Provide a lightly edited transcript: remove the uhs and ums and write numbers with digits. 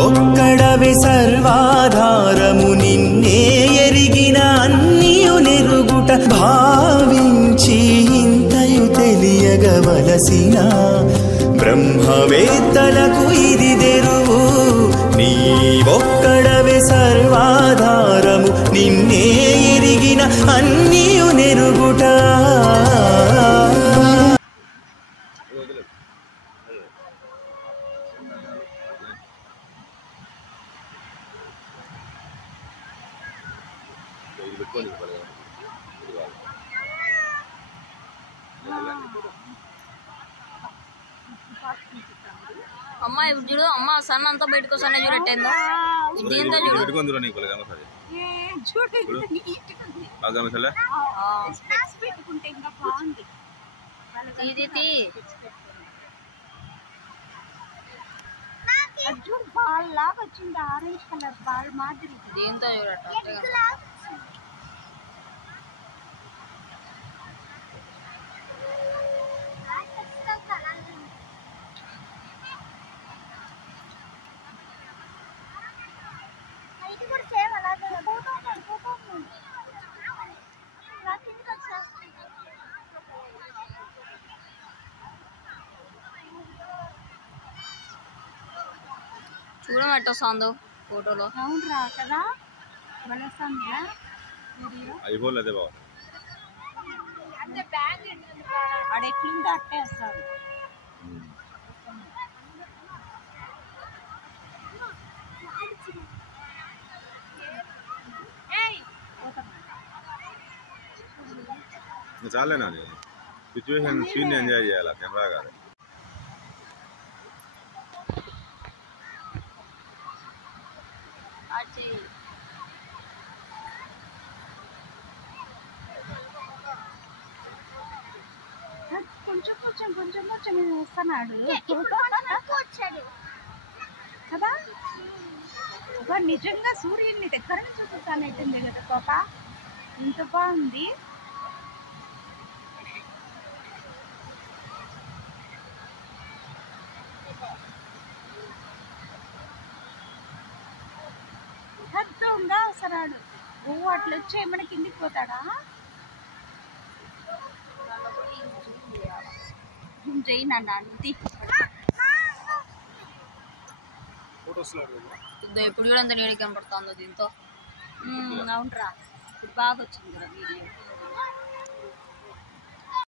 ఒక్కడవే సర్వాధారము నిన్నే ఎరిగిన అన్నియు నెరుగుట భావించి ఇంతయు తెలియగవలసిన బ్రహ్మవేత్తలకు ఇది తెరువు నీ ఒక్కడవే సర్వాధారము నిన్నే ఎరిగిన అన్నియు నెరుగుట అమ్మా ఇప్పుడు చూడు అమ్మ సన్న అంతా బయటకు వస్తానే చూడట్టేందో ఇదేందో చూడు బాల్ లాగా వచ్చింది ఆరెంజ్ కలర్ బాల్ మాదిరి దేంతో చూడట చూడమట్ట వస్తుందో ఫోటోలో అవును రా కదా బలసంగా అయిపోలేదే బాబు ఆడ ఎట్లుందో అట్టే వస్తారు చాలేనా సిచ్యువేషన్ సీన్ ఎంజాయ్ చేయాలి కెమెరా కాదు కొంచెం కొంచెం కొంచెం కొంచెం వేస్తున్నాడు కదా నిజంగా సూర్యుడిని దగ్గర నుంచి చూస్తానైతుంది కదా పాప ఇంత బాగుంది అర్థంగా వస్తున్నాడు ఓ అట్లా వచ్చి ఏమైనా కిందికి పోతాడా చేయనండి అంతే ఎప్పుడు కూడా అంత నీడ కనపడుతుందో దీంతో అవునరా ఇప్పుడు బాగా వచ్చింది కదా వీడియో